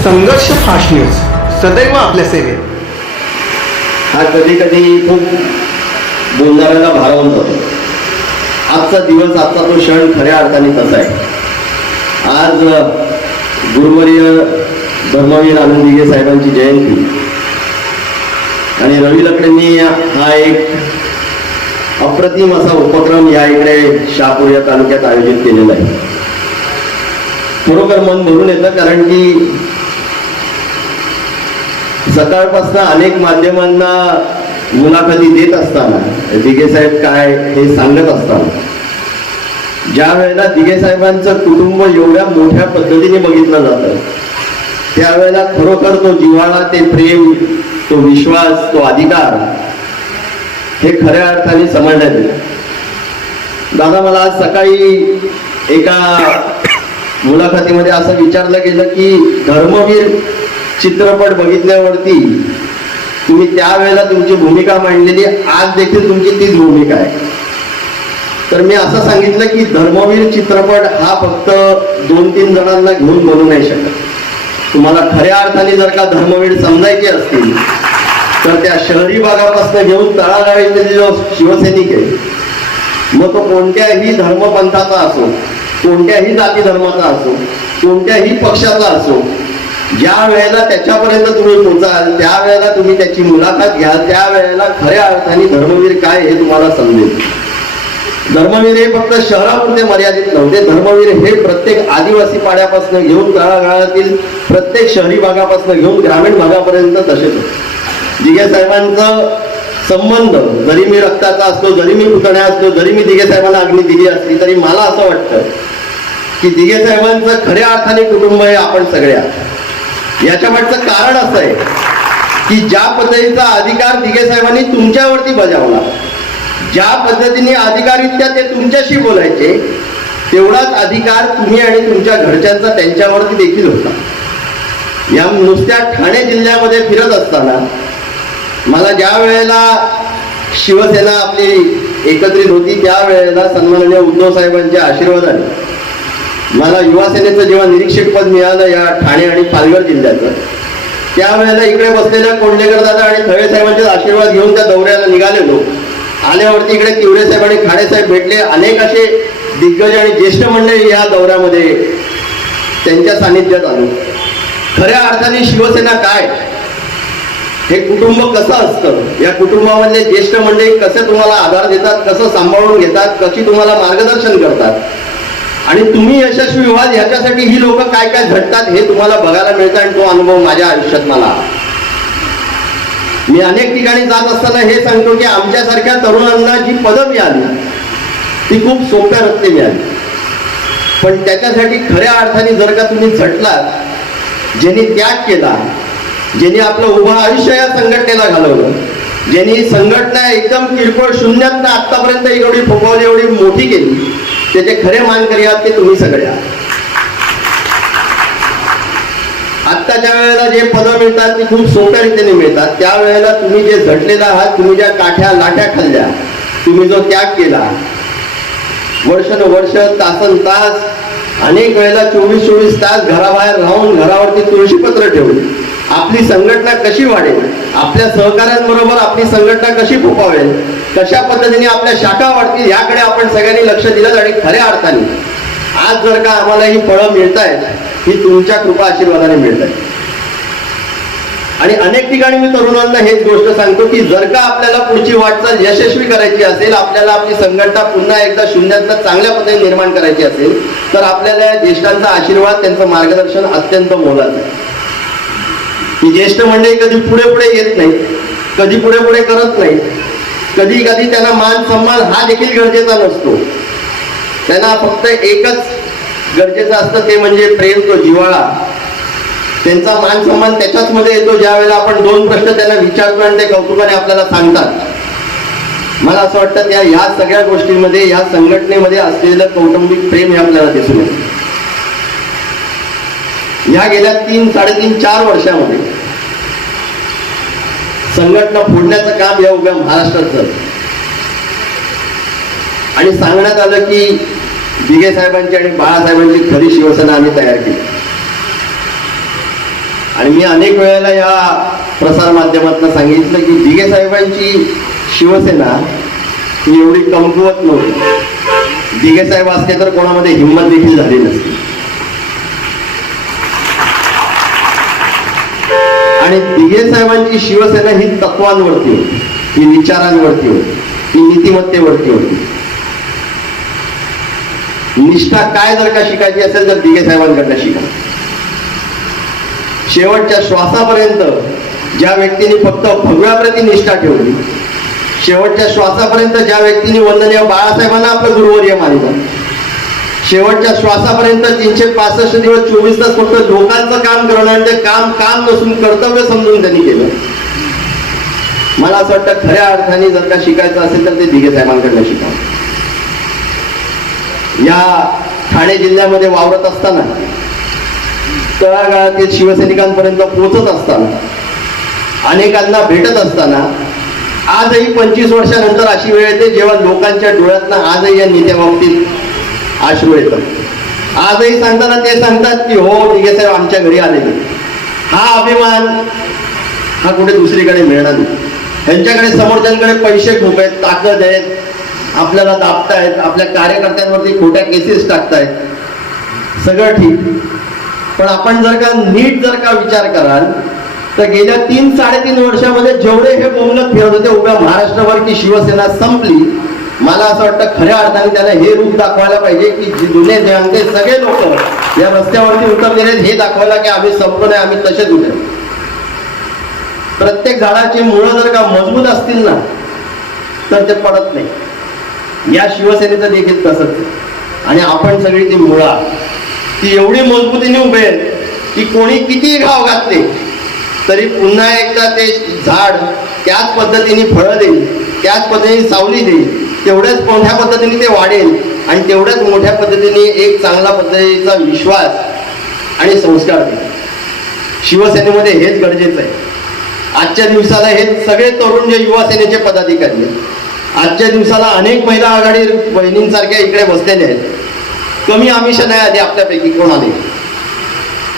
संघर्ष fast news सदैव आपल्या सेवेत. हा कधी कधी खूप बोलणाऱ्याला भारावून जातो. आजचा दिवस, आजचा तो क्षण खऱ्या अर्थाने कसा आहे. आज गुरुवर्य धर्मवीर आनंद दिघे साहेबांची जयंती आणि रवी लकडेंनी हा एक अप्रतिम असा उपक्रम या इकडे शहापूर या तालुक्यात आयोजित केलेला आहे. खरोखर मन भरून येतं, कारण की सकाळपासून अनेक माध्यमांना मुलाखती देत असताना दिघे साहेब काय हे सांगत असताना ज्या वेळेला दिघे साहेबांचं कुटुंब एवढ्या मोठ्या पद्धतीने बघितलं जातं, त्यावेळेला खरोखर तो जिव्हाळा, ते प्रेम, तो विश्वास, तो अधिकार हे खऱ्या अर्थाने समजण्यात येतं. दादा, मला आज सकाळी एका मुलाखतीमध्ये असं विचारलं गेलं की धर्मवीर चित्रपट बघितल्यावरती तुम्ही त्यावेळेला तुमची भूमिका मांडलेली, आज देखील तुमची तीच भूमिका आहे. तर मी असं सांगितलं की धर्मवीर चित्रपट हा फक्त 2-3 जणांना घेऊन बनू नाही शकत. तुम्हाला खऱ्या अर्थाने जर का धर्मवीर समजायचे असतील तर त्या शहरी भागापासून घेऊन तळागाळीतले जो शिवसैनिक आहे, मग तो कोणत्याही धर्मपंथाचा असो, कोणत्याही जाती धर्माचा असो, कोणत्याही पक्षाचा असो, ज्या वेळेला त्याच्यापर्यंत तुम्ही पोचाल, त्यावेळेला तुम्ही त्याची मुलाखत घ्याल, त्यावेळेला खऱ्या अर्थाने धर्मवीर काय हे तुम्हाला समजेल. धर्मवीर हे फक्त शहरापुरते मर्यादित नव्हते. धर्मवीर हे प्रत्येक आदिवासी पाड्यापासून घेऊन तळागाळातील प्रत्येक शहरी भागापासून घेऊन ग्रामीण भागापर्यंत तसेच होते. दिघे साहेबांचा संबंध, जरी मी रक्ताचा असतो, जरी मी पुतण्या असतो, जरी मी दिघे साहेबांना अग्नी दिली असली, तरी मला असं वाटतं की दिघे साहेबांचं खऱ्या अर्थाने कुटुंब हे आपण सगळ्या. याच्या मागचं कारण असं आहे की ज्या पद्धतीचा अधिकार दिघे साहेबांनी तुमच्यावरती बजावला, ज्या पद्धतीने अधिकारित्या ते तुमच्याशी बोलायचे, तेवढाच अधिकार तुम्ही आणि तुमच्या घरच्यांचा त्यांच्यावरती देखील होता. या नुसत्या ठाणे जिल्ह्यामध्ये फिरत असताना मला ज्या वेळेला शिवसेना आपली एकत्रित होती, त्यावेळेला सन्माननीय उद्धव साहेबांच्या आशीर्वादाने मला युवा सेनेचं जेव्हा निरीक्षक पद मिळालं या ठाणे आणि पालघर जिल्ह्याचं, त्यावेळेला इकडे बसलेल्या कोंडलेकर दादा आणि थळे साहेबांचे आशीर्वाद घेऊन त्या दौऱ्याला निघालेलो. आल्यावरती इकडे किवरे साहेब आणि खाडे साहेब भेटले. अनेक असे दिग्गज आणि ज्येष्ठ मंडळी या दौऱ्यामध्ये त्यांच्या सानिध्यात आलो. खऱ्या अर्थाने शिवसेना काय, हे कुटुंब कसं असतं, या कुटुंबामधले ज्येष्ठ मंडळी कसे तुम्हाला आधार देतात, कसं सांभाळून घेतात, कशी तुम्हाला मार्गदर्शन करतात आणि तुम्ही यशस्वी व्हाल ह्याच्यासाठी ही लोक काय काय झटतात हे तुम्हाला बघायला मिळतं. आणि तो अनुभव माझ्या आयुष्यात मला, मी अनेक ठिकाणी जात असताना हे सांगतो की आमच्यासारख्या तरुणांना जी पदं मिळाली ती खूप सोप्या रस्ते मिळाली, पण त्याच्यासाठी खऱ्या अर्थाने जर का तुम्ही झटलात, ज्यांनी त्याग केला, ज्यांनी आपलं उभं आयुष्य या संघटनेला घालवलं, ज्यांनी संघटना एकदम किरकोळ शून्यात आतापर्यंत एवढी फोफावली, एवढी मोठी केली, त्याचे खरे मानकरी आहात ते तुम्ही सगळ्या. आत्ताच्या वेळेला जे पदं मिळतात ती खूप सोप्या रीतीने मिळतात. त्यावेळेला तुम्ही जे झटलेला आहात, तुम्ही ज्या काठ्या लाट्या खाल्ल्या, तुम्ही जो त्याग केला, वर्षानुवर्ष, तासन-तास, अनेक वेळेला 24-24 तास घराबाहेर राहून घरावरती तुळशीपत्र ठेवून आपली संघटना कशी वाढेल, आपल्या सहकाऱ्यांबरोबर आपली संघटना कशी फोफावेल, कशा पद्धतीने आपल्या शाखा वाढतील, याकडे आपण सगळ्यांनी लक्ष दिलं. आणि खऱ्या अर्थाने आज जर का आम्हाला ही फळं मिळत आहेत, ही तुमच्या कृपा आशीर्वादाने मिळत आहेत. आणि अनेक ठिकाणी मी तरुणांना हेच गोष्ट सांगतो की जर का आपल्याला पुढची वाटचाल यशस्वी करायची असेल, आपल्याला आपली संघटना पुन्हा एकदा शून्यातनं चांगल्या पद्धतीने निर्माण करायची असेल, तर आपल्याला ज्येष्ठांचा आशीर्वाद, त्यांचं मार्गदर्शन अत्यंत मोलाचं आहे. ही ज्येष्ठ मंडळी कधी पुढे पुढे येत नाही, कधी पुढे पुढे करत नाही, कधी कधी त्यांना मान सन्मान हा देखील गरजेचा नसतो. त्यांना फक्त एकच गरजेचं असतं, ते म्हणजे प्रेम, तो जिव्हाळा. त्यांचा मान सन्मान त्याच्याच मध्ये येतो ज्या वेळेला आपण 2 प्रश्न त्यांना विचारतो आणि ते कौतुकाने आपल्याला सांगतात. मला असं वाटतं त्या ह्या सगळ्या गोष्टींमध्ये, ह्या संघटनेमध्ये असलेलं कौटुंबिक प्रेम हे आपल्याला दिसून येतं. ह्या गेल्या 3-3.5-4 वर्षामध्ये संघटना फोडण्याचं काम या उभ्या महाराष्ट्रात झालं. आणि सांगण्यात आलं की दिघे साहेबांची आणि बाळासाहेबांची खरी शिवसेना आम्ही तयार केली. आणि मी अनेक वेळेला या प्रसार माध्यमातून सांगितलं की दिघे साहेबांची शिवसेना ही एवढी कमकुवत नव्हती. दिघे साहेब असते तर कोणामध्ये हिंमत देखील झाली नसती. आणि दिघे साहेबांची शिवसेना ही तत्वांवरती होती, ही विचारांवरती होती, ही नीतिमत्तेवरती होती. निष्ठा काय जर का शिकायची असेल तर दिघे साहेबांकडनं शिका. शेवटच्या श्वासापर्यंत ज्या व्यक्तीने फक्त भगव्याप्रती निष्ठा ठेवली, शेवटच्या श्वासापर्यंत ज्या व्यक्तीने वंदनीय बाळासाहेबांना आपलं गुरुवर्य मानलं, शेवटच्या श्वासापर्यंत 365 दिवस 24 तास फक्त लोकांचं काम करणं आणि ते काम नसून कर्तव्य समजून त्यांनी केलं. मला असं वाटतं खऱ्या अर्थाने जर का शिकायचं असेल तर ते दिघे साहेबांकडनं शिकावं. या ठाणे जिल्ह्यामध्ये वावरत असताना, तळागाळातील शिवसैनिकांपर्यंत पोहोचत असताना, अनेकांना भेटत असताना आजही 25 वर्षानंतर अशी वेळ येते जेव्हा लोकांच्या डोळ्यातनं आजही या नेत्या बाबतीत अश्रू येतात. आजही सांगताना ते सांगतात की हो दिघे साहेब आमच्या घरी आलेले. हा अभिमान हा कुठे दुसरीकडे मिळणार नाही. त्यांच्याकडे समोरच्यांकडे पैसे खूप आहेत, ताकद आहेत, आपल्याला दाबतायत, आपल्या कार्यकर्त्यांवरती खोट्या केसेस टाकतायत, सगळं ठीक. पण आपण जर का नीट जर का विचार कराल तर गेल्या 3-3.5 वर्षामध्ये जेवढे हे बोंबलत फिरत होते उभ्या महाराष्ट्रावर की शिवसेना संपली, मला असं वाटतं खऱ्या अर्थाने त्याला हे रूप दाखवायला पाहिजे की जुने जे सगळे लोक या रस्त्यावरती उतरलेले हे दाखवायला की आम्ही संपलो नाही, आम्ही तसेच उतरलो. प्रत्येक झाडाची मुळं जर का मजबूत असतील ना तर ते पडत नाही. या शिवसेनेचं देखील तसंच. आणि आपण सगळी ती मुळा ती एवढी मजबूतीने उभे आहेत की कोणी किती घाव घातले तरी पुन्हा एकदा ते झाड त्याच पद्धतीने फळं देईल, त्याच पद्धतीने सावली देईल, तेवढ्याच मोठ्या पद्धतीने ते वाढेल आणि तेवढ्याच मोठ्या पद्धतीने एक चांगला पद्धतीचा विश्वास आणि संस्कार देईल. शिवसेनेमध्ये हेच गरजेचं आहे. आजच्या दिवसाला हे सगळे तरुण जे युवा सेनेचे पदाधिकारी आहेत, आजच्या दिवसाला अनेक महिला आघाडी बहिणींसारख्या इकडे बसलेले आहेत. कमी आमिष नाही आधी आपल्यापैकी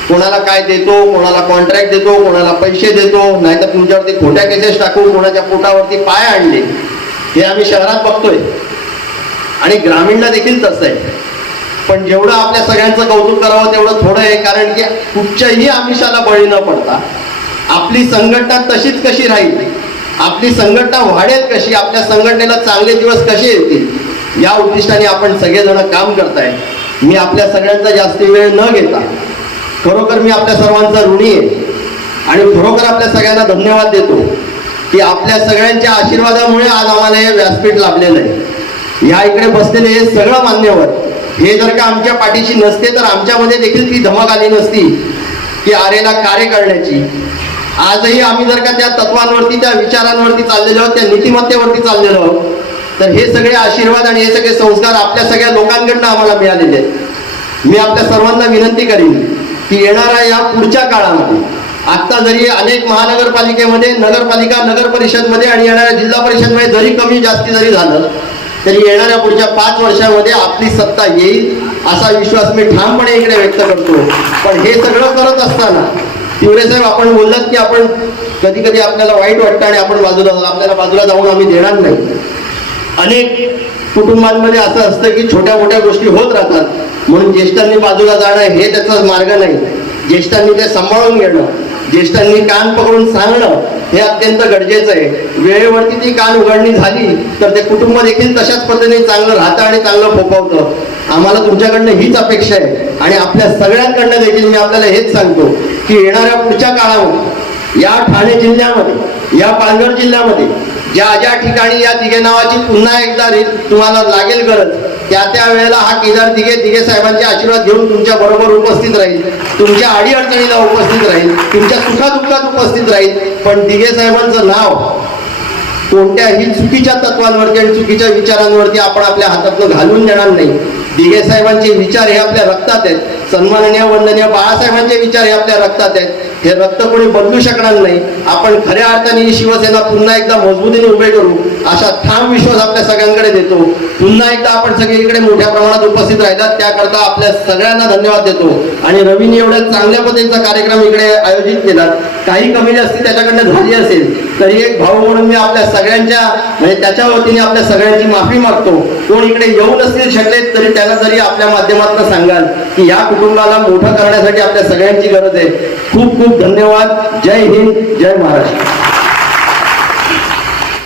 कोणाला काय देतो, कोणाला कॉन्ट्रॅक्ट देतो, कोणाला पैसे देतो, नाहीतर तुमच्यावरती खोट्या केसेस टाकून कोणाच्या पोटावरती पाय आणले, हे आम्ही शहरात बघतोय. आणि ग्रामीणला देखील तसं आहे. पण जेवढं आपल्या सगळ्यांचं कौतुक करावं तेवढं थोडं आहे, कारण की कुठच्याही आमिषाला बळी न पडता आपली संघटना तशीच कशी राहील, आपली संघटना वाढेल कशी, आपल्या संघटनेला चांगले दिवस कसे येतील, या उद्दिष्टाने आपण सगळेजण काम करताय. मी आपल्या सगळ्यांचा जास्त वेळ न घेता खरोखर मी आपल्या सर्वांचा ऋणी आहे आणि खरोखर आपल्या सगळ्यांना धन्यवाद देतो की आपल्या सगळ्यांच्या आशीर्वादामुळे आज आम्हाला हे व्यासपीठ लाभलेलं आहे. या इकडे बसलेले हे सगळं मान्यवर हे जर का आमच्या पाठीशी नसते तर आमच्यामध्ये देखील ती धमक आली नसती की आरेला कार्य करण्याची. आजही आम्ही जर का त्या तत्वांवरती, त्या विचारांवरती चाललेलो आहोत, त्या नीतिमत्तेवरती चाललेलो आहोत, तर हे सगळे आशीर्वाद आणि हे सगळे संस्कार आपल्या सगळ्या लोकांकडनं आम्हाला मिळालेले आहेत. मी आपल्या सर्वांना विनंती करीन की येणाऱ्या या पुढच्या काळामध्ये, आता जरी अनेक महानगरपालिकेमध्ये, नगरपालिका, नगर परिषदमध्ये आणि येणाऱ्या जिल्हा परिषदमध्ये जरी कमी जास्ती जरी झालं तरी येणाऱ्या पुढच्या 5 वर्षामध्ये आपली सत्ता येईल असा विश्वास मी ठामपणे इकडे व्यक्त करतो. पण हे सगळं करत असताना तिवरे साहेब आपण बोललात की आपण कधी कधी आपल्याला वाईट वाटतं आणि आपण आपल्याला बाजूला जाऊन आम्ही देणार नाही. अनेक कुटुंबांमध्ये असं असतं की छोट्या मोठ्या गोष्टी होत राहतात, म्हणून ज्येष्ठांनी बाजूला जाणं हे त्याचा मार्ग नाही. ज्येष्ठांनी ते सांभाळून घेणं, ज्येष्ठांनी कान पकडून सांगणं हे अत्यंत गरजेचं आहे. वेळेवरती ती कान उघडणी झाली तर ते कुटुंब देखील तशाच पद्धतीने चांगलं राहतं आणि चांगलं फोपावतं. आम्हाला तुमच्याकडनं हीच अपेक्षा आहे आणि आपल्या सगळ्यांकडनं देखील मी आपल्याला हेच सांगतो की येणाऱ्या पुढच्या काळामध्ये या ठाणे जिल्ह्यामध्ये, या पालघर जिल्ह्यामध्ये ज्या ठिकाणी या दिघे नावाची पुन्हा एकदा तुम्हाला लागेल गरज, त्या वेळेला हा केदार दिघे साहेबांचे आशीर्वाद घेऊन तुमच्या बरोबर उपस्थित राहील, तुमच्या अडीअडचणीला उपस्थित राहील, तुमच्या सुखादुःखात उपस्थित राहील. पण दिघे साहेबांचं नाव कोणत्याही चुकीच्या तत्वांवरती आणि चुकीच्या विचारांवरती आपण आपल्या हातातून घालून देणार नाही. दिघे साहेबांचे विचार हे आपल्या रक्तात आहेत. सन्माननीय वंदनीय बाळासाहेबांचे विचार हे आपल्या रक्तात आहेत. हे रक्त कोणी बदलू शकणार नाही. आपण खऱ्या अर्थाने ही शिवसेना पुन्हा एकदा मजबूतीने उभे करू अशा ठाम विश्वास आपल्या सगळ्यांकडे देतो. पुन्हा एकदा आपण सगळीकडे मोठ्या प्रमाणात उपस्थित राहिलात त्याकरता आपल्या सगळ्यांना धन्यवाद देतो. आणि रवीने एवढ्या चांगल्या पद्धतीचा कार्यक्रम इकडे आयोजित केला. काही कमी जास्ती त्याच्याकडनं झाली असेल तरी एक भाऊ म्हणून मी आपल्या सगळ्यांच्या म्हणजे त्याच्या वतीने आपल्या सगळ्यांची माफी मागतो. कोण इकडे येऊ नसतील शकले तरी त्यांना तरी आपल्या माध्यमातून सांगाल की या कुटुंबाला मोठं करण्यासाठी आपल्या सगळ्यांची गरज आहे. खूप खूप धन्यवाद. जय हिंद, जय महाराष्ट्र.